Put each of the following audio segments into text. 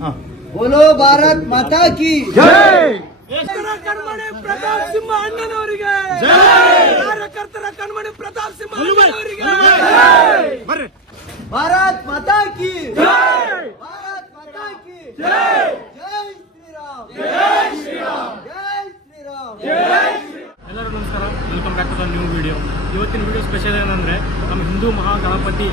बोलो भारत माता की जय। ಕಣ್ಮಣಿ ಪ್ರತಾಪ್ ಸಿಂಹ ಅಣ್ಣನವರಿಗೆ ಕಾರ್ಯಕರ್ತರ ಕಣ್ಮಣಿ ಪ್ರತಾಪ್ ಸಿಂಹ ಅಣ್ಣನವರಿಗೆ भारत माता की ಜೈ भारत माता की ಜೈ जय श्री राम ಜೈ ಶ್ರೀರಾಮ್ जय श्री राम ಎಲ್ಲರೂ ನಮಸ್ಕಾರ, welcome back to the new video. ಇವತ್ತಿನ ವಿಡಿಯೋ ಸ್ಪೆಷಲ್ ಏನಂದರೆ ನಮ್ಮ ಹಿಂದೂ ಮಹಾಗಣಪತಿ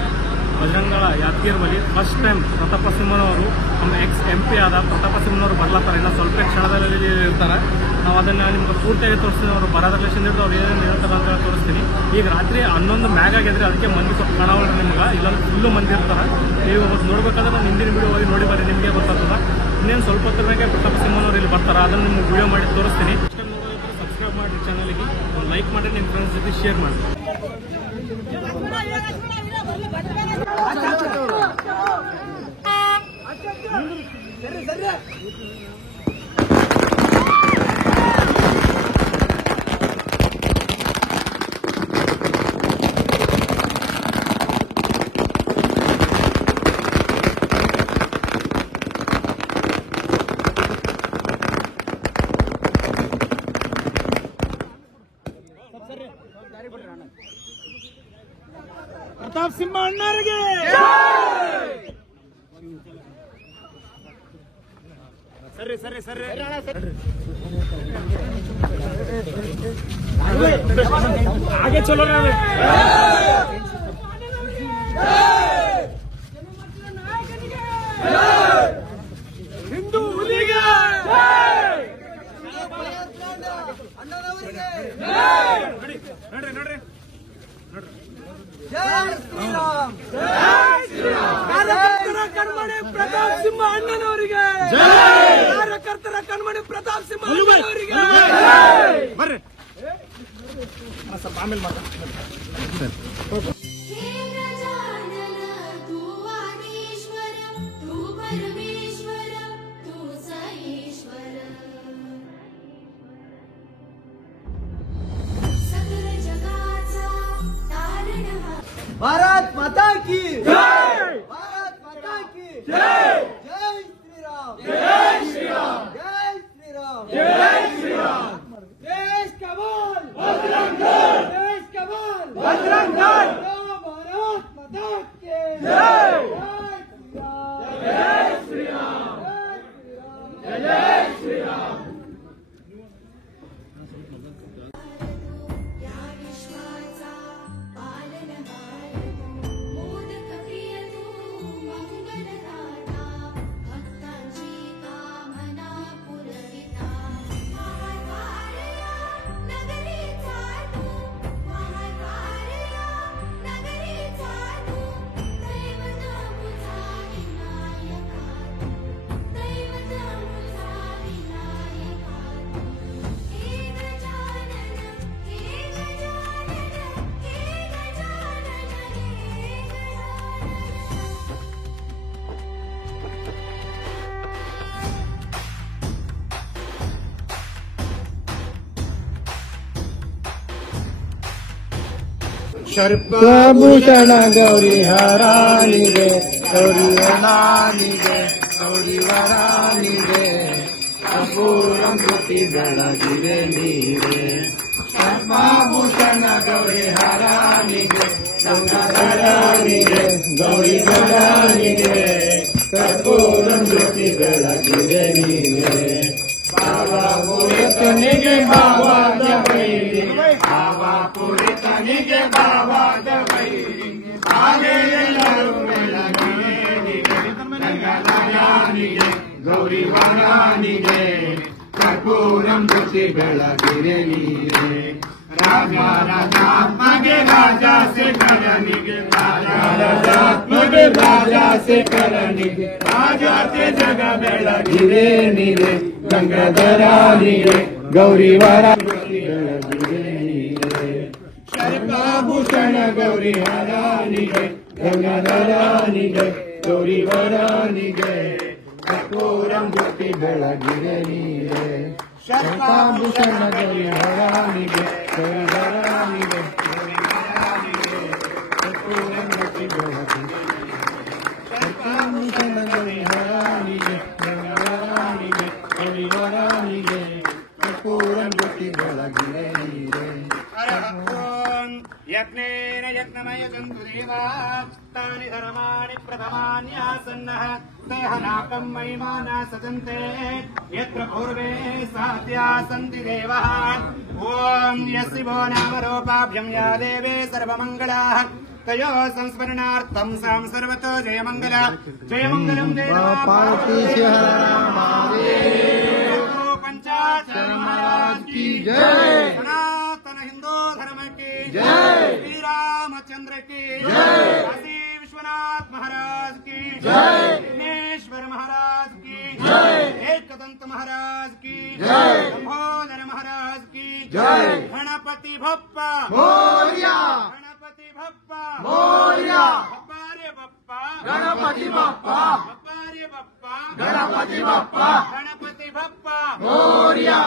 ಬಜರಂಗಳ ಯಾದಗಿರಿ ಬಳಿ ಫಸ್ಟ್ ಟೈಮ್ ಪ್ರತಾಪ ಸಿಂಹನವರು ನಮ್ಮ MP ಆದ ಪ್ರತಾಪ ಸಿಂಹನವರು ಬರ್ಲತ್ತಾರೆ. ಇನ್ನು ಸ್ವಲ್ಪ ಕ್ಷಣದಲ್ಲಿ ಇರ್ತಾರೆ. ನಾವು ಅದನ್ನು ನಿಮ್ಗೆ ಪೂರ್ತಿಯಾಗಿ ತೋರಿಸ್ತೀನಿ. ಅವರು ಬರೋ ರಿಲೇಷನ್ ಹಿಡಿದು ಅವ್ರು ಏನೇನು ಹೇಳ್ತಾರೆ ಅಂತ ತೋರಿಸ್ತೀನಿ. ಈಗ ರಾತ್ರಿ 11 ಮ್ಯಾಗ್ ಆಗಿದ್ರೆ ಅದಕ್ಕೆ ಮಂದಿ ಸ್ವಲ್ಪ ಕಾಣವಲ್ಲ ನಿಮ್ಗೆ, ಇಲ್ಲಾಂದ್ರೆ ಫುಲ್ಲು ಮಂದಿ ಇರ್ತಾರೆ. ನೀವು ನೋಡ್ಬೇಕಾದ್ರೆ ನಾನು ಹಿಂದಿನ ವಿಡಿಯೋ ಹೋಗಿ ನೋಡಿ ಬರ್ರಿ, ನಿಮಗೆ ಗೊತ್ತಾಗ್ತದೆ. ಇನ್ನೇನು ಸ್ವಲ್ಪ ಹೊತ್ತರ ಮೇಲೆ ಪ್ರತಾಪ ಸಿಂಹನವರು ಇಲ್ಲಿ ಬರ್ತಾರೆ, ಅದನ್ನು ನಿಮ್ಗೆ ವಿಡಿಯೋ ಮಾಡಿ ತೋರಿಸ್ತೀನಿ. ಸಬ್ಸ್ಕ್ರೈಬ್ ಮಾಡಿ ಚಾನಲ್ಗೆ, ಒಂದು ಲೈಕ್ ಮಾಡಿ, ನಿಮ್ಮ ಫ್ರೆಂಡ್ಸ್ ಜೊತೆ ಶೇರ್ ಮಾಡಿ. ಪ್ರತಾಪ್ ಸಿಂಹ ಅಣ್ಣರಿಗೆ ಸರಿ ಸರಿ ಸರಿ ಹಾಗೆ ಚಲೋ ಹಿಂದೂ ಹುಲಿಗೆ ನೋಡ್ರಿ ನೋಡ್ರಿ जय श्री राम ಕಾರ್ಯಕರ್ತರ ಕಣ್ಮಣಿ ಪ್ರತಾಪ್ ಸಿಂಹ ಅಣ್ಣನವರಿಗೆ ಕಾರ್ಯಕರ್ತರ ಕಣ್ಮಣಿ ಪ್ರತಾಪ್ ಸಿಂಹ ಅಣ್ಣನವರಿಗೆ ಬರ್ರಿ ಸ್ವಲ್ಪ ಆಮೇಲೆ ಮಾತಾಡ್ತೀನಿ. भारत माता की जय भारत माता की जय जय श्री राम जय ಶ್ರೀರಾಮ್ जय श्री राम जय ಶ್ರೀರಾಮ್ देश का बोल बजरंग दल देश का बोल बजरंग दल भारत माता की जय जय श्री राम जय ಶ್ರೀರಾಮ್ जय ಶ್ರೀರಾಮ್ ಸರ್ಪಭೂಷಣ ಗೌರಿ ಹರಾನಿಗೆ ಗೌರಿ ಹರಾನಿಗೆ ಗೌರಿ ವರಾನಿಗೆ ಅಪೂರಂಭುತಿ ಬೆಳಗಿರೆ ನೀರೆ. ಸರ್ಪಭೂಷಣ ಗೌರಿ ಹರಾನಿಗೆ ಗಂಗಾಧರಾನಿಗೆ ಗೌರಿ ವರಾನಿಗೆ ಕರ್ಪೂರಂಭುತಿ ಬೆಳಗಿರೆ ನೀರೆ. ಬಾಬಾ ಪುರಿತನಿಗೆ ಬಾಬಾದ ವೈರಿ, ಬಾಬಾ ಪುರಿತನಿಗೆ ಬಾಬಾದ ವೈರಿ, ಹಾಗೆ ಎಲ್ಲರೂ ಬೆಳಗಿನಿಗೆ ಗಂಗಾಧರಾನಿಗೆ ಗೌರಿ ವರಾನಿಗೆ ಕರ್ಪೂರಂ ಜ್ಯೋತಿ ಬೆಳಗಿರೆ ನೀರೆ. ರಾಜ ರಾಜಾತ್ಮಗೆ ರಾಜ ಶೇಖರನಿಗೆ ರಾಜಾತ್ಮಗೆ ರಾಜ ಶೇಖರನಿಗೆ ರಾಜಾತೆ ಜಗ ಬೆಳಗಿರೆ ನೀರೆ. ಗಂಗಾಧರಾನಿಗೆ ಗೌರಿ ವರ ಬೆಳಗಿರೆ ನೀರೆ. ಸರ್ಪಭೂಷಣ ಗೌರಿ ಹರಾನಿಗೆ ಗಂಗಾಧರಾನಿಗೆ ಗೌರಿ ವರಾನಿಗೆ ಕರ್ಪೂರಂ ಜ್ಯೋತಿ ಬೆಳಗಿರೆ ನೀರೆ. ಸರ್ಪಭೂಷಣ ಗೌರಿ ಹರಾನಿಗೆ ಗೌರಿ ವರಾನಿಗೆ ಗೌರಿ ವರಾನಿಗೆ ಕರ್ಪೂರಂ ಜ್ಯೋತಿ ಬೆಳಗಿರೆ. ಸರ್ಪಭೂಷಣ ಗೌರಿ ಹರಾನಿಗೆ ಐವರನಿಗೆ ಕರ್ಪೂರಂ ಜ್ಯೋತಿ ಬೆಳಗಿರೆ ನೀರೆ ಯಜ್ಞೇನ ಯಜ್ಞಮಯ ಸಂತು ದೇವಾ ತಾನಿ ಧರ್ಮಾಣಿ ಪ್ರಥಮಾನ್ಯಾಸನ್ನಃ ದೇಹನಾಕಂ ಮಹಿಮಾನ ಸಜಂತೆ ಯತ್ರ ಪೂರ್ವೇ ಸಾತ್ಯಾ ಸಂತಿ ದೇವಃ ಓಂ ಯಸ್ಸಿವೋ ನಾಮ ರೂಪಾಭ್ಯಂ ಯಾ ದೇವೇ ಸರ್ವಮಂಗಳಾಃ ತಯೋ ಸಂಸ್ಮರಣಾರ್ಥಂ ಸಾಂ ಸರ್ವತೋ ಜಯಮಂಗಲಂ ದೇವ पार्वती पंचाक्षर महाराज की जय। सनातन हिंदू धर्म की जय। श्री रामचंद्र की जय। काशी विश्वनाथ महाराज की जय। विघ्नेश्वर महाराज की जय। एकदंत महाराज की जय। लंबोदर महाराज की जय। गणपति बप्पा मोरया। गणपति बप्पा मोरया। बप्पा रे बप्पा गणपति बप्पा। बप्पा रे बप्पा गणपति बप्पा। गणपति बप्पा मोरया।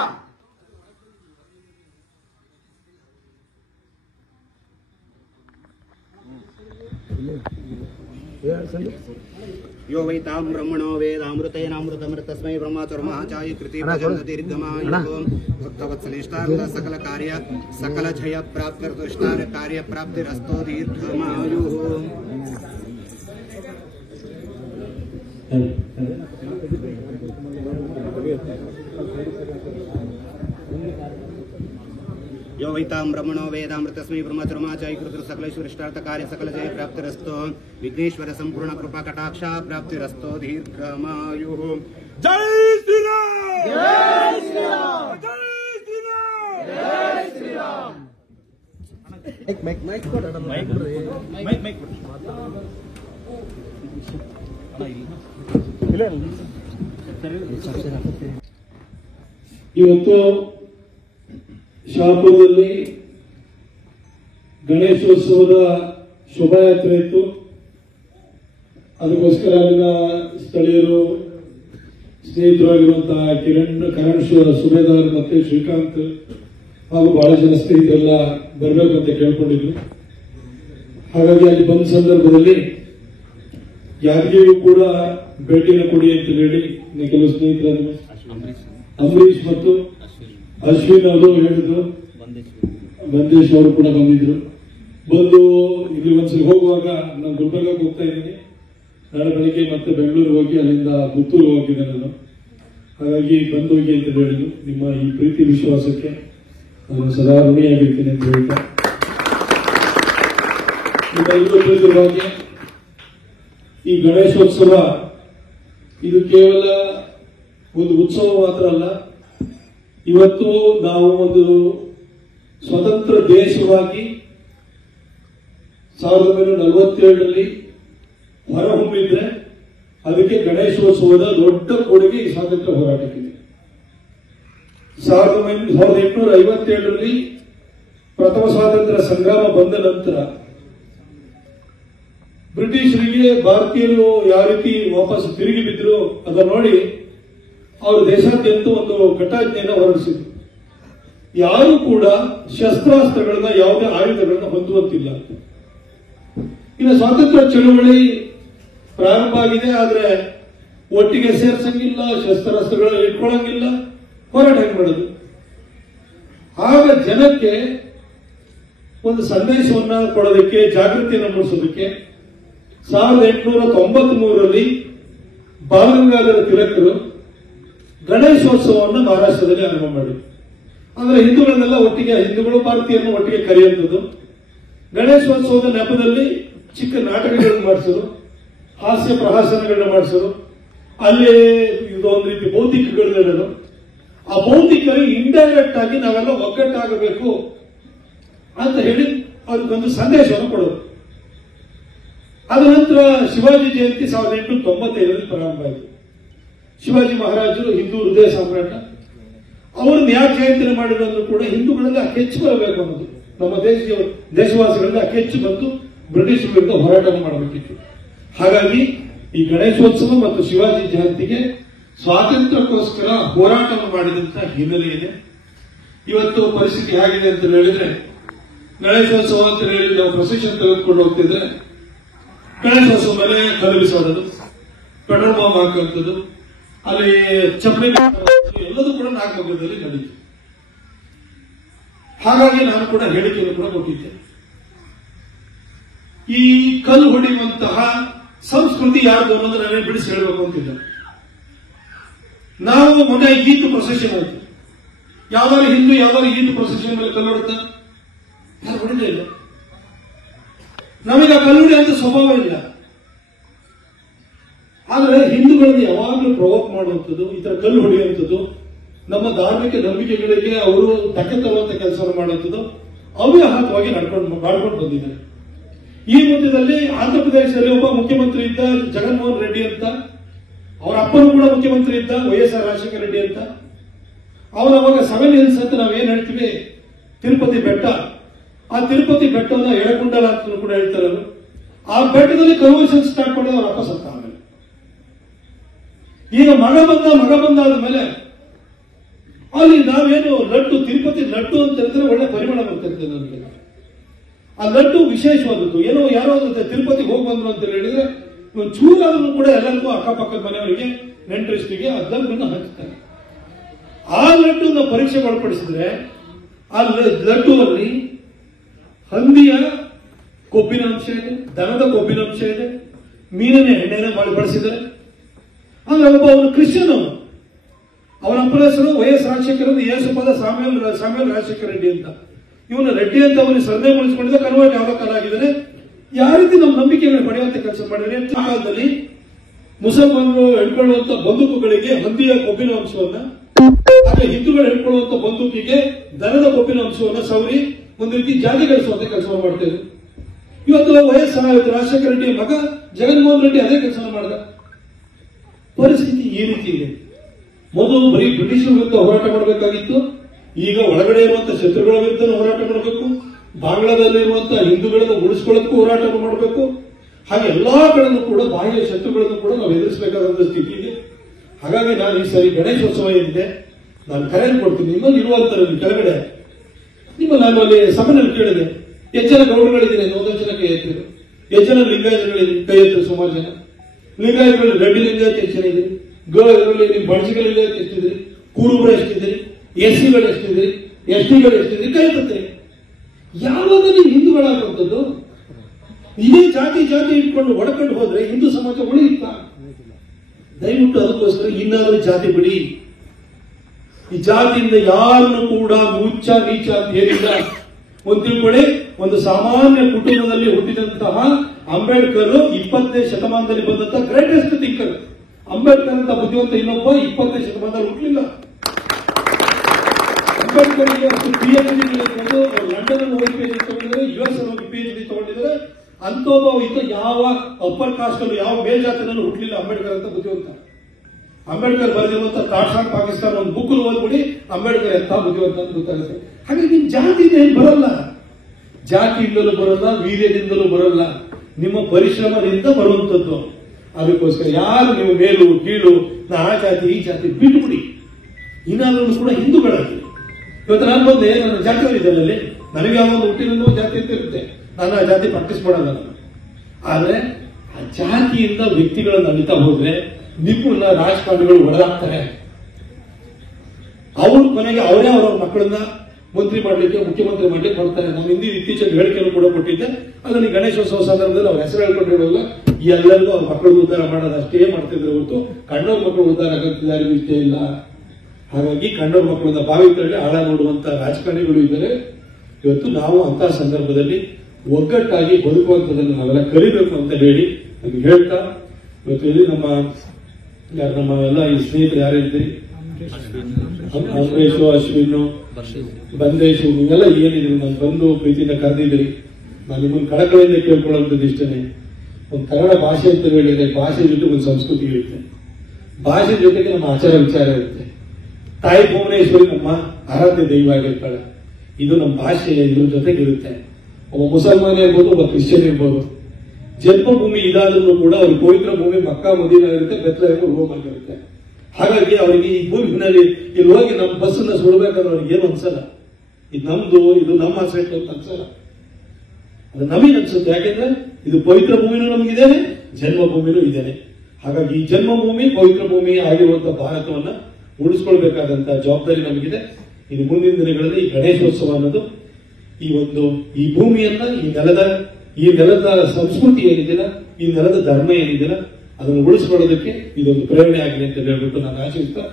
यो वै तां ब्रह्मणो वेदामृतेनामृतमृत तस्मै ब्रह्मचर्माचार्य कृति दीर्घमायुः भक्तवत्सलिष्टार्थ सकल कार्य सकल जय प्राप्तिर्दुष्टार कार्य प्राप्तिरस्तो दीर्घमायुः। यो वैतां ब्रह्मणो वेदामृत तस्मै ब्रह्मचर्माचार्य कृति सकलेश्वरिष्टार्थ कार्य सकल जय प्राप्तिरस्तो विघ्नेश्वर संपूर्ण कृपा कटाक्षा प्राप्तिरस्तो दीर्घमायुः। जय श्री राम। जय श्री राम। जय श्री राम। जय श्री राम। ಇವತ್ತು ಶಾಪುರದಲ್ಲಿ ಗಣೇಶೋತ್ಸವದ ಶೋಭಾಯಾತ್ರೆ ಇತ್ತು. ಅದಕ್ಕೋಸ್ಕರ ಅಲ್ಲಿನ ಸ್ಥಳೀಯರು ಸ್ನೇಹಿತರಾಗಿರುವಂತಹ ಕರಣ್ ಸುಬೇದಾರ್ ಮತ್ತೆ ಶ್ರೀಕಾಂತ್ ಹಾಗೂ ಬಹಳ ಜನ ಸ್ನೇಹಿತರೆಲ್ಲ ಬರಬೇಕು ಅಂತ ಕೇಳ್ಕೊಂಡಿದ್ರು. ಹಾಗಾಗಿ ಅಲ್ಲಿ ಬಂದ ಸಂದರ್ಭದಲ್ಲಿ ಯಾರಿಗೂ ಕೂಡ ಭೇಟಿನ ಕೊಡಿ ಅಂತ ಹೇಳಿ ಕೆಲವು ಸ್ನೇಹಿತರನ್ನು ಅಂಬರೀಶ್ ಮತ್ತು ಅಶ್ವಿನ್ ಅವರು ಹೇಳಿದ್ರು. ಬಂದೇಶ್ ಅವರು ಕೂಡ ಬಂದಿದ್ರು. ಬಂದು ಇಲ್ಲಿ ಒಂದ್ಸಲ ಹೋಗುವಾಗ ನಾನು ಗುಲ್ಬರ್ಗಕ್ಕೆ ಹೋಗ್ತಾ ಇದ್ದೀನಿ, ನಾಳೆ ಬೆಳಿಗ್ಗೆ ಮತ್ತೆ ಬೆಂಗಳೂರು ಹೋಗಿ ಅಲ್ಲಿಂದ ಪುತ್ತೂರು ಹೋಗಿದ್ದೆ ನಾನು. ಹಾಗಾಗಿ ಬಂದು ಹೋಗಿ ಅಂತ ಹೇಳಿದ್ರು. ನಿಮ್ಮ ಈ ಪ್ರೀತಿ ವಿಶ್ವಾಸಕ್ಕೆ ನಾನು ಸದಾ ಋಣಿಯಾಗಿರ್ತೀನಿ ಅಂತ ಹೇಳ್ತಾ ನಿಮ್ಮೆಲ್ಲರೂ ತಿಳಿದಿರುವಾಗೆ ಈ ಗಣೇಶೋತ್ಸವ ಇದು ಕೇವಲ ಒಂದು ಉತ್ಸವ ಮಾತ್ರ ಅಲ್ಲ. ಇವತ್ತು ನಾವು ಒಂದು ಸ್ವತಂತ್ರ ದೇಶವಾಗಿ 1947ರಲ್ಲಿ ಹೊರಹೊಮ್ಮಿದ್ರೆ ಅದಕ್ಕೆ ಗಣೇಶೋತ್ಸವದ ದೊಡ್ಡ ಕೊಡುಗೆ ಈ ಸ್ವಾತಂತ್ರ್ಯ ಹೋರಾಟಕ್ಕಿದೆ. 1857ರಲ್ಲಿ ಪ್ರಥಮ ಸ್ವಾತಂತ್ರ್ಯ ಸಂಗ್ರಾಮ ಬಂದ ನಂತರ ಬ್ರಿಟಿಷರಿಗೆ ಭಾರತೀಯರು ಯಾವ ರೀತಿ ವಾಪಸ್ ತಿರುಗಿ ಬಿದ್ರು ಅದನ್ನು ನೋಡಿ ಅವರು ದೇಶಾದ್ಯಂತ ಒಂದು ಕಟಾಜ್ಞೆಯನ್ನು ಹೊರಡಿಸಿದ್ರು. ಯಾರು ಕೂಡ ಶಸ್ತ್ರಾಸ್ತ್ರಗಳನ್ನ ಯಾವುದೇ ಆಯುಧಗಳನ್ನ ಹೊಂದುವಂತಿಲ್ಲ. ಇನ್ನು ಸ್ವಾತಂತ್ರ್ಯ ಚಳುವಳಿ ಪ್ರಾರಂಭ ಆಗಿದೆ, ಆದ್ರೆ ಒಟ್ಟಿಗೆ ಸೇರ್ಸಂಗಿಲ್ಲ, ಶಸ್ತ್ರಾಸ್ತ್ರಗಳನ್ನ ಇಟ್ಕೊಳ್ಳಂಗಿಲ್ಲ, ಹೋರಾಟ ಹೆಂಗ್ ಮಾಡೋದು? ಆಗ ಜನಕ್ಕೆ ಒಂದು ಸಂದೇಶವನ್ನ ಕೊಡೋದಕ್ಕೆ, ಜಾಗೃತಿಯನ್ನು ಮೂಡಿಸೋದಕ್ಕೆ 1893ರಲ್ಲಿ ಬಾಲಗಂಗಾಧರ ತಿಲಕರು ಗಣೇಶೋತ್ಸವವನ್ನು ಮಹಾರಾಷ್ಟ್ರದಲ್ಲಿ ಆರಂಭ ಮಾಡಿ, ಅಂದ್ರೆ ಹಿಂದೂಗಳನ್ನೆಲ್ಲ ಒಟ್ಟಿಗೆ, ಹಿಂದೂಗಳು ಭಾರತೀಯರನ್ನು ಒಟ್ಟಿಗೆ ಕರೆಯುವಂಥದ್ದು. ಗಣೇಶೋತ್ಸವದ ನೆಪದಲ್ಲಿ ಚಿಕ್ಕ ನಾಟಕಗಳನ್ನು ಮಾಡಿಸೋದು, ಹಾಸ್ಯ ಪ್ರಹಾಸನಗಳನ್ನ ಮಾಡಿಸೋದು, ಅಲ್ಲಿ ಇದೊಂದು ರೀತಿ ಬೌದ್ಧಿಕಗಳನ್ನ ಹೇಳೋದು. ಆ ಬೌದ್ಧಿಕರಿಗೆ ಇಂಡೈರೆಕ್ಟ್ ಆಗಿ ನಾವೆಲ್ಲ ಒಗ್ಗಟ್ಟಾಗಬೇಕು ಅಂತ ಹೇಳಿ ಅದಕ್ಕೊಂದು ಸಂದೇಶವನ್ನು ಕೊಡೋದು. ಅದ ನಂತರ ಶಿವಾಜಿ ಜಯಂತಿ 1895ರಲ್ಲಿ ಪ್ರಾರಂಭ ಆಯಿತು. ಶಿವಾಜಿ ಮಹಾರಾಜರು ಹಿಂದೂ ಹೃದಯ ಸಾಮ್ರಾಟ, ಅವರು ಯಾಕೆ ಜಯಂತಿ ಮಾಡಿರೋದು ಕೂಡ ಹಿಂದೂಗಳಲ್ಲಿ ಹೆಚ್ಚು ಬರಬೇಕು ಅನ್ನೋದು, ನಮ್ಮ ದೇಶವಾಸಿಗಳಲ್ಲಿ ಹೆಚ್ಚು ಬಂದು ಬ್ರಿಟಿಷ್ ವಿರುದ್ಧ ಹೋರಾಟ ಮಾಡಬೇಕಿತ್ತು. ಹಾಗಾಗಿ ಈ ಗಣೇಶೋತ್ಸವ ಮತ್ತು ಶಿವಾಜಿ ಜಯಂತಿಗೆ ಸ್ವಾತಂತ್ರ್ಯಕ್ಕೋಸ್ಕರ ಹೋರಾಟವನ್ನು ಮಾಡಿದಂತ ಹಿನ್ನೆಲೆ ಇದೆ. ಇವತ್ತು ಪರಿಸ್ಥಿತಿ ಹೇಗಿದೆ ಅಂತ ಹೇಳಿದ್ರೆ, ಗಣೇಶೋತ್ಸವ ಅಂತ ಹೇಳಿ ನಾವು ಪ್ರೊಸೆಷನ್ ತೆಗೆದುಕೊಂಡು ಹೋಗ್ತಿದ್ರೆ ಗಣೇಶೋತ್ಸವ ಮೇಲೆ ಕಲ್ಲು ಬಿಸೋದು, ಪೆಟ್ರೋಲ್ ಬಾಂಬ್ ಹಾಕುವಂಥದ್ದು, ಅಲ್ಲಿ ಚಪ್ಪಲಿ ಎಲ್ಲದೂ ಕೂಡ ನಾಗಮಂಗಲದಲ್ಲಿ ನಡೀತು. ಹಾಗಾಗಿ ನಾನು ಕೂಡ ಹೇಳಿಕೆಯನ್ನು ಕೂಡ ಕೊಟ್ಟಿದ್ದೆ. ಈ ಕಲ್ಲು ಹೊಡೆಯುವಂತಹ ಸಂಸ್ಕೃತಿ ಯಾರ್ದು ಅನ್ನೋದು ನಾನೇ ಬಿಡಿಸಿ ಹೇಳಬೇಕು ಅಂತಿಲ್ಲ. ನಾವು ಮೊನ್ನೆ ಈದ್ ಪ್ರೊಸೆಷನ್ ಆಯ್ತು, ಯಾವಾಗ ಹಿಂದೂ ಯಾವಾಗ ಈದ್ ಪ್ರೊಸೆಷನ್ ಮೇಲೆ ಕಲ್ಲು ಹೊಡೆದ ಯಾರು ಹೊಡೆದೇ ಇಲ್ಲ. ನಮಗೆ ಆ ಕಲ್ಲುಡಿ ಅಂತ ಸ್ವಭಾವ ಇಲ್ಲ. ಆದ್ರೆ ಹಿಂದೂಗಳನ್ನು ಯಾವಾಗಲೂ ಪ್ರವೋಕ್ ಮಾಡುವಂಥದ್ದು, ಈ ತರ ಕಲ್ಲು ಹೊಡೆಯುವಂಥದ್ದು, ನಮ್ಮ ಧಾರ್ಮಿಕ ನಂಬಿಕೆಗಳಿಗೆ ಅವರು ಧಕ್ಕೆ ತರುವಂತ ಕೆಲಸವನ್ನು ಮಾಡುವಂಥದ್ದು ಅವ್ಯಾಹತವಾಗಿ ಮಾಡ್ಕೊಂಡು ಬಂದಿದ್ದಾರೆ. ಈ ಮಧ್ಯದಲ್ಲಿ ಆಂಧ್ರಪ್ರದೇಶದಲ್ಲಿ ಒಬ್ಬ ಮುಖ್ಯಮಂತ್ರಿ ಇದ್ದ, ಜಗನ್ಮೋಹನ್ ರೆಡ್ಡಿ ಅಂತ. ಅವರ ಅಪ್ಪನೂ ಕೂಡ ಮುಖ್ಯಮಂತ್ರಿ ಇದ್ದ, ವೈಎಸ್ಆರ್ ರಾಜಶೇಖರ ರೆಡ್ಡಿ ಅಂತ. ಅವರ ಅವಾಗ 7 ಹಿಲ್ಸ್ ಅಂತ ನಾವೇನ್ ಹೇಳ್ತೀವಿ, ತಿರುಪತಿ ಬೆಟ್ಟ, ಆ ತಿರುಪತಿ ಬೆಟ್ಟವನ್ನು ಎಳಕುಂಡಲ ಅಂತ ಕೂಡ ಹೇಳ್ತಾರೆ. ಆ ಬೆಟ್ಟದಲ್ಲಿ ಕನ್ವರ್ಷನ್ ಸ್ಟಾರ್ಟ್ ಮಾಡಿದ ಅವರ ಅಪ್ಪ ಸತ್ತ. ಆಮೇಲೆ ಈಗ ಮಗ ಬಂದಾದ ಮೇಲೆ ಅಲ್ಲಿ ನಾವೇನು ಲಡ್ಡು, ತಿರುಪತಿ ಲಡ್ಡು ಅಂತ ಹೇಳಿದ್ರೆ ಒಳ್ಳೆ ಪರಿಮಳ ಬರ್ತಿರ್ತದೆ ನಮಗೆ. ಆ ಲಡ್ಡು ವಿಶೇಷವಾದದ್ದು. ಏನೋ ಯಾರೋ ತಿರುಪತಿಗೆ ಹೋಗಿ ಬಂದ್ರು ಅಂತ ಹೇಳಿದ್ರೆ ಚೂರಾದ್ರೂ ಕೂಡ ಎಲ್ಲರಿಗೂ ಅಕ್ಕಪಕ್ಕದ ಮನೆಯವರಿಗೆ, ನೆಂಟರಿಷ್ಟಿಗೆ ಆ ಲಡ್ಡನ್ನು ಹಂಚ್ತಾರೆ. ಆ ಲಡ್ಡುನ ಪರೀಕ್ಷೆ ಒಳಪಡಿಸಿದ್ರೆ ಆ ಲಡ್ಡುವಲ್ಲಿ ಹಂದಿಯ ಕೊಬ್ಬಿನ ಅಂಶ ಇದೆ, ದನದ ಕೊಬ್ಬಿನ ಅಂಶ ಇದೆ, ಮೀನಿನ ಎಣ್ಣೆನ ಮಾಡಿ ಬಳಸಿದ್ದಾರೆ. ಅಂದ್ರೆ ಒಬ್ಬ ಅವನು ಕ್ರಿಶ್ಚಿಯನ್. ಅವನ ಅಪ್ಪನ ಹೆಸರು ವೈಎಸ್ ರಾಜಶೇಖರ, ಯೇಸುಪಾದ ಸಾಮ್ಯಾಲ್ ರಾಜಶೇಖರ ರೆಡ್ಡಿ ಅಂತ. ಇವನು ರೆಡ್ಡಿ ಅಂತ ಅವನಿಗೆ ಸರ್ನೇ ಉಳಿಸಿಕೊಂಡಿದ್ದ, ಕನ್ವರ್ಟ್ ಯಾವ ಕಾಲ ಆಗಿದ್ದಾನೆ. ಯಾವ ರೀತಿ ನಮ್ಮ ನಂಬಿಕೆಗಳನ್ನು ಪಡೆಯುವಂತ ಕೆಲಸ ಮಾಡಿದ್ರೆ, ಆ ಕಾಲದಲ್ಲಿ ಮುಸಲ್ಮಾನರು ಹಿಡ್ಕೊಳ್ಳುವಂತ ಬಂದೂಕುಗಳಿಗೆ ಹಂದಿಯ ಕೊಬ್ಬಿನ ಅಂಶವನ್ನ, ಹಾಗೆ ಹಿಂದೂಗಳು ಹಿಡ್ಕೊಳ್ಳುವಂತ ಬಂದೂಕಿಗೆ ದನದ ಕೊಬ್ಬಿನ ಅಂಶವನ್ನ ಸವರಿ ಒಂದು ರೀತಿ ಜಾತಿ ಗಳಿಸುವಂತ ಕೆಲಸವನ್ನು ಮಾಡ್ತೇವೆ. ಇವತ್ತು ವೈಎಸ್ ರಾಜಶೇಖರ ರೆಡ್ಡಿ ಮಗ ಜಗನ್ಮೋಹನ್ ರೆಡ್ಡಿ ಅದೇ ಕೆಲಸ ಮಾಡಿದ. ಪರಿಸ್ಥಿತಿ ಈ ರೀತಿ ಇದೆ. ಮೊದಲು ಬರೀ ಬ್ರಿಟಿಷರ ವಿರುದ್ಧ ಹೋರಾಟ ಮಾಡಬೇಕಾಗಿತ್ತು, ಈಗ ಒಳಗಡೆ ಇರುವಂತಹ ಶತ್ರುಗಳ ವಿರುದ್ಧ ಹೋರಾಟ ಮಾಡಬೇಕು, ಬಾಂಗ್ಲಾದಲ್ಲಿರುವಂತಹ ಹಿಂದೂಗಳನ್ನು ಉಳಿಸ್ಕೊಳ್ಳೋದಕ್ಕೂ ಹೋರಾಟ ಮಾಡಬೇಕು. ಹಾಗೆ ಎಲ್ಲಾ ಕಡೆನೂ ಕೂಡ ಬಾಹ್ಯ ಶತ್ರುಗಳನ್ನು ಕೂಡ ನಾವು ಎದುರಿಸಬೇಕಾದಂತ ಸ್ಥಿತಿ ಇದೆ. ಹಾಗಾಗಿ ನಾನು ಈ ಸಾರಿ ಗಣೇಶೋತ್ಸವ ಏನಿದೆ ನಾನು ಕರೆಯನ್ನು ಕೊಡ್ತೀನಿ. ನಿಮ್ಮಲ್ಲಿ ಇರುವಂತರಲ್ಲಿ ಕೆಳಗಡೆ ನಿಮ್ಮಲ್ಲಿ ನಾನು ಅಲ್ಲಿ ಸಭೆಯಲ್ಲಿ ಕೇಳಿದೆ, ಎಷ್ಟು ಜನ ಗೌಡಗಳಿದ್ದೀನಿ, 100 ಜನ ಕೈ ಎತ್ತಿದ್ರು, ಎಷ್ಟು ಜನ ಲಿಂಗಾಯತಗಳಿದ್ದೀನಿ ಕೈ ಎತ್ತಿದ್ರು, ಸುಮಾರು ಜನ ಲಿಂಗಾಯತಗಳಲ್ಲಿ ರೆಡ್ಡಿ ಲಿಂಗಾಯತ ಎಷ್ಟು ಜನ ಇದ್ದೀರಿ, ಇದರಲ್ಲಿ ನಿಮ್ಮ ಬಣಜಿಗಳ ಲಿಂಗಾಯತ ಎಷ್ಟಿದ್ದೀರಿ, ಕುರುಬರು ಎಷ್ಟಿದ್ದೀರಿ, ಎಸ್ಸಿಗಳು ಎಷ್ಟಿದ್ದೀರಿ, ಎಸ್ಟಿಗಳು ಎಷ್ಟಿದ್ದೀರಿ, ಕೈ ಎತ್ತುತ್ತೀರಿ. ಯಾವಾಗ ನೀವು ಹಿಂದೂಗಳಾಗುವಂಥದ್ದು ಇದೇ ಜಾತಿ ಇಟ್ಕೊಂಡು ಒಡಕೊಂಡು ಹೋದ್ರೆ ಹಿಂದೂ ಸಮಾಜ ಉಳಿಯುತ್ತಾ? ದಯವಿಟ್ಟು ಅದಕ್ಕೋಸ್ಕರ ಇನ್ನಾದ್ರೂ ಜಾತಿ ಬಿಡಿ. ಈ ಜಾತಿಯಿಂದ ಯಾರನ್ನು ಕೂಡ ಉಚ್ಚ ನೀಚ ಅಂತ ಏನಿಲ್ಲ. ಒಂದು ತಿಳ್ಕೊಳ್ಳಿ, ಒಂದು ಸಾಮಾನ್ಯ ಕುಟುಂಬದಲ್ಲಿ ಹುಟ್ಟಿದಂತಹ ಅಂಬೇಡ್ಕರ್ 20ನೇ ಶತಮಾನದಲ್ಲಿ ಬಂದಂತಹ ಗ್ರೇಟೆಸ್ಟ್ ಥಿಂಕರ್. ಅಂಬೇಡ್ಕರ್ ಅಂತ ಬುದ್ಧಿವಂತ ಇನ್ನೊಬ್ಬ 20ನೇ ಶತಮಾನದಲ್ಲಿ ಹುಟ್ಟಲಿಲ್ಲ. ಅಂಬೇಡ್ಕರ್ಗೆ ಅಷ್ಟು PhD ಬಂದು ಲಂಡನ್ ಅಲ್ಲಿ ಹೋಗಿ PhD ತಗೊಂಡಿದ್ದಾರೆ, US ಅಲ್ಲಿ ಹೋಗಿ PhD ತಗೊಂಡಿದ್ದಾರೆ. ಅಂತೊಬ್ಬ ಇದ್ದ ಯಾವ ಅಪ್ಪರ್ ಕಾಸ್ಟ್ ಅಲ್ಲೂ ಯಾವ ಮೇಲ್ಜಾತಿನಲ್ಲೂ ಹುಟ್ಟಲಿಲ್ಲ ಅಂಬೇಡ್ಕರ್ ಅಂತ ಬುದ್ಧಿವಂತ. ಅಂಬೇಡ್ಕರ್ ಬರೆದಿರುವಂತಹ ತಾಟ್ಸಾನ್ ಪಾಕಿಸ್ತಾನ ಒಂದು ಬುಕ್ ಓದ್ಬಿಡಿ, ಅಂಬೇಡ್ಕರ್ ಎಂತ ಬುದ್ಧಿವಂತ ಅಂತ ಗೊತ್ತಾಗುತ್ತೆ. ಹಾಗಾಗಿ ನಿಮ್ ಜಾತಿಯಿಂದ ಏನು ಬರಲ್ಲ, ಜಾತಿಯಿಂದಲೂ ಬರಲ್ಲ, ವೀರ್ಯದಿಂದಲೂ ಬರಲ್ಲ, ನಿಮ್ಮ ಪರಿಶ್ರಮದಿಂದ ಬರುವಂತದ್ದು. ಅದಕ್ಕೋಸ್ಕರ ಯಾರು ನೀವು ಮೇಲು ಕೀಳು, ಆ ಜಾತಿ ಈ ಜಾತಿ ಬಿಟ್ಬಿಡಿ. ಇನ್ನಾದ್ರೂ ಕೂಡ ಹಿಂದೂಗಳಾಗಿ ಇವತ್ತು ನಾನು ಬಂದೆ, ನನ್ನ ಜಾತಿ ಇದರಲ್ಲಿ ನನಗೆ ಯಾವ ಒಂದು ಹುಟ್ಟಿನ ಜಾತಿ ಅಂತ ಇರುತ್ತೆ, ನಾನು ಆ ಜಾತಿ ಪ್ರಾಕ್ಟೀಸ್ ಮಾಡಲ್ಲ. ಆದ್ರೆ ಆ ಜಾತಿಯಿಂದ ವ್ಯಕ್ತಿಗಳನ್ನು ಅಳಿತಾ ಹೋದ್ರೆ ನಿಮ್ಮನ್ನ ರಾಜಕಾರಣಿಗಳು ಹೊಡೆದಾಕ್ತಾರೆ. ಅವರು ಕೊನೆಗೆ ಅವರೇ ಅವರ ಮಕ್ಕಳನ್ನ ಮಂತ್ರಿ ಮಾಡ್ಲಿಕ್ಕೆ, ಮುಖ್ಯಮಂತ್ರಿ ಮಾಡ್ಲಿಕ್ಕೆ ಹೊರಡ್ತಾರೆ. ನಾವು ಇತ್ತೀಚೆಗೆ ಹೇಳಿಕೆಯನ್ನು ಕೂಡ ಕೊಟ್ಟಿದ್ದೆ. ಅದನ್ನು ಗಣೇಶೋತ್ಸವ ಸಂದರ್ಭದಲ್ಲಿ ಅವ್ರ ಹೆಸರು ಹೇಳ್ಕೊಂಡು ಹೇಳೋಲ್ಲ, ಎಲ್ಲರಿಗೂ ಅವ್ರ ಮಕ್ಕಳು ಉದ್ಧಾರ ಮಾಡೋದು ಅಷ್ಟೇ ಮಾಡ್ತಿದ್ರೆ ಹೊರತು ಕಣ್ಣವ್ರ ಮಕ್ಕಳು ಉದ್ಧಾರ ಆಗತ್ತಿದ್ದಾರೆ ಇಷ್ಟೇ ಇಲ್ಲ. ಹಾಗಾಗಿ ಕಣ್ಣವ್ರ ಮಕ್ಕಳನ್ನ ಬಾವಿ ತಳ್ಳಿ ಹಾಳ ನೋಡುವಂತ ರಾಜಕಾರಣಿಗಳು ಇದ್ದಾರೆ. ಇವತ್ತು ನಾವು ಅಂತಹ ಸಂದರ್ಭದಲ್ಲಿ ಒಗ್ಗಟ್ಟಾಗಿ ಬದುಕುವಂತದನ್ನು ನಾವೆಲ್ಲ ಕಲಿಬೇಕು ಅಂತ ಹೇಳಿ ನಮ್ಗೆ ಹೇಳ್ತಾ, ಇವತ್ತು ಇಲ್ಲಿ ನಮ್ಮ ಎಲ್ಲ ಈ ಸ್ನೇಹಿತರು ಯಾರಿದ್ದೀರಿ, ಅಂಬರೀಶು, ಅಶ್ವಿನ್, ಬಂದೇಶು, ನೀವೆಲ್ಲ ಏನಿದ್ರಿ, ನಾನು ಬಂದು ಪ್ರೀತಿಯಿಂದ ಕರೆದಿದ್ರಿ. ನಾನು ನಿಮ್ಮನ್ನು ಕಳಕಳಿಯಿಂದ ಕೇಳ್ಕೊಳ್ಳುವಂಥದ್ದು ಇಷ್ಟನೇ. ಒಂದು ಕನ್ನಡ ಭಾಷೆ ಅಂತ ಹೇಳಿದ್ರೆ ಭಾಷೆ ಜೊತೆ ಒಂದು ಸಂಸ್ಕೃತಿ ಇರುತ್ತೆ, ಭಾಷೆ ಜೊತೆಗೆ ನಮ್ಮ ಆಚಾರ ವಿಚಾರ ಇರುತ್ತೆ. ತಾಯಿ ಭುವನೇಶ್ವರಿ ನಮ್ಮ ಆರಾಧ್ಯ ದೈವ ಆಗಿರ್ತಾಳೆ. ಇದು ನಮ್ಮ ಭಾಷೆ ಇದ್ರ ಜೊತೆಗಿರುತ್ತೆ. ಒಬ್ಬ ಮುಸಲ್ಮಾನ ಇರ್ಬೋದು, ಒಬ್ಬ ಕ್ರಿಶ್ಚಿಯನ್ ಇರ್ಬೋದು, ಜನ್ಮಭೂಮಿ ಇದಾದ್ರೂ ಕೂಡ ಅವ್ರಿಗೆ ಪವಿತ್ರ ಭೂಮಿ ಮಕ್ಕಾ ಮದೀನಾ ಇರುತ್ತೆ, ಬೆತ್ಲೆಹೇಮ್ ರೋಮ್ ಆಗಿರುತ್ತೆ. ಹಾಗಾಗಿ ಅವರಿಗೆ ಈ ಭೂಮಿನಲ್ಲಿ ಇಲ್ಲಿ ಹೋಗಿ ನಮ್ಮ ಬಸ್ಸನ್ನ ಸುಡಬೇಕಾದ್ರೆ ಅವ್ರಿಗೆ ಏನು ಅನ್ಸಲ್ಲ. ಇದು ನಮ್ದು, ಇದು ನಮ್ಮ ಅಸೆಟ್ ಅಂತ ಅನ್ಸಲ್ಲ. ಅದು ನಮಗೆ ಅನ್ಸುತ್ತೆ. ಯಾಕೆಂದ್ರೆ ಇದು ಪವಿತ್ರ ಭೂಮಿನೂ ನಮಗಿದ್ದೇನೆ, ಜನ್ಮಭೂಮಿನೂ ಇದ್ದೇನೆ. ಹಾಗಾಗಿ ಈ ಜನ್ಮಭೂಮಿ ಪವಿತ್ರ ಭೂಮಿ ಆಗಿರುವಂತಹ ಭಾರತವನ್ನ ಉಳಿಸ್ಕೊಳ್ಬೇಕಾದಂತಹ ಜವಾಬ್ದಾರಿ ನಮಗಿದೆ. ಇದು ಮುಂದಿನ ದಿನಗಳಲ್ಲಿ ಈ ಗಣೇಶೋತ್ಸವ ಅನ್ನೋದು ಈ ಭೂಮಿಯನ್ನ ಈ ನೆಲದ ಸಂಸ್ಕೃತಿ ಏನಿದಿಲ್ಲ, ಈ ನೆಲದ ಧರ್ಮ ಏನಿದಿಲ್ಲ, ಅದನ್ನು ಉಳಿಸ್ಕೊಳ್ಳೋದಕ್ಕೆ ಇದೊಂದು ಪ್ರೇರಣೆ ಆಗಲಿ ಅಂತ ಹೇಳ್ಬಿಟ್ಟು ನಾನು ಆಶಿಸ್ತಾ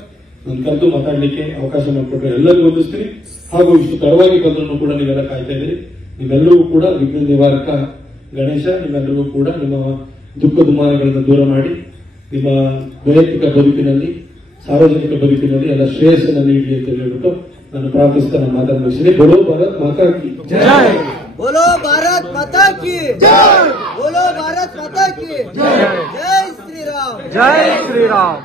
ನನ್ನ ಕರೆದು ಮಾತಾಡಲಿಕ್ಕೆ ಅವಕಾಶ ಮಾಡಿಕೊಟ್ರೆ ಎಲ್ಲರಿಗೂ ವಂದಿಸ್ತೀನಿ. ಹಾಗೂ ಇಷ್ಟು ತಡವಾಗಿ ಬಂದರೂ ಕೂಡ ನೀವೆಲ್ಲ ಕಾಯ್ತಾ ಇದ್ದೀರಿ. ನೀವೆಲ್ಲರಿಗೂ ಕೂಡ ವಿಘ್ನ ನಿವಾರಕ ಗಣೇಶ ನಿಮ್ಮೆಲ್ಲರಿಗೂ ಕೂಡ ನಿಮ್ಮ ದುಃಖ ದುಮಾನಗಳನ್ನು ದೂರ ಮಾಡಿ ನಿಮ್ಮ ವೈಯಕ್ತಿಕ ಬದುಕಿನಲ್ಲಿ, ಸಾರ್ವಜನಿಕ ಬದುಕಿನಲ್ಲಿ ಎಲ್ಲ ಶ್ರೇಯಸ್ಸನ್ನು ನೀಡಲಿ ಅಂತ ಹೇಳ್ಬಿಟ್ಟು ನಾನು ಪ್ರಾರ್ಥಿಸ್ತಾ ನನ್ನ ಮಾತನ್ನು ಮುಗಿಸಿದೆ. ಬೋಲೋ ಭಾರತ್ ಮಾತಾ ಕಿ ಜೈ. बोलो भारत माता की जय। बोलो भारत माता की जय। जय श्री राम। जय श्री राम।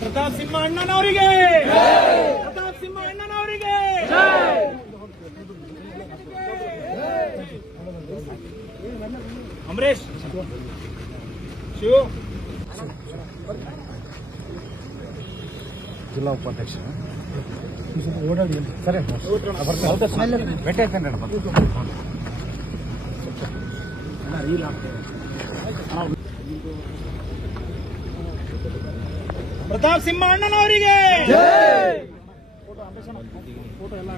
ಪ್ರತಾಪ್ ಸಿಂಹ ಅಣ್ಣನವರಿಗೆ, ಪ್ರತಾಪ್ ಸಿಂಹ ಅಣ್ಣನವರಿಗೆ ಅಮರೇಶ್ ಶಿವ ಜಿಲ್ಲಾ ಉಪಾಧ್ಯಕ್ಷ ಸರಿ ಭೇಟಿ ಆಯ್ತೇನೆ ಪ್ರತಾಪ್ ಸಿಂಹ ಅಣ್ಣನವರಿಗೆ ಫೋಟೋ ಎಲ್ಲ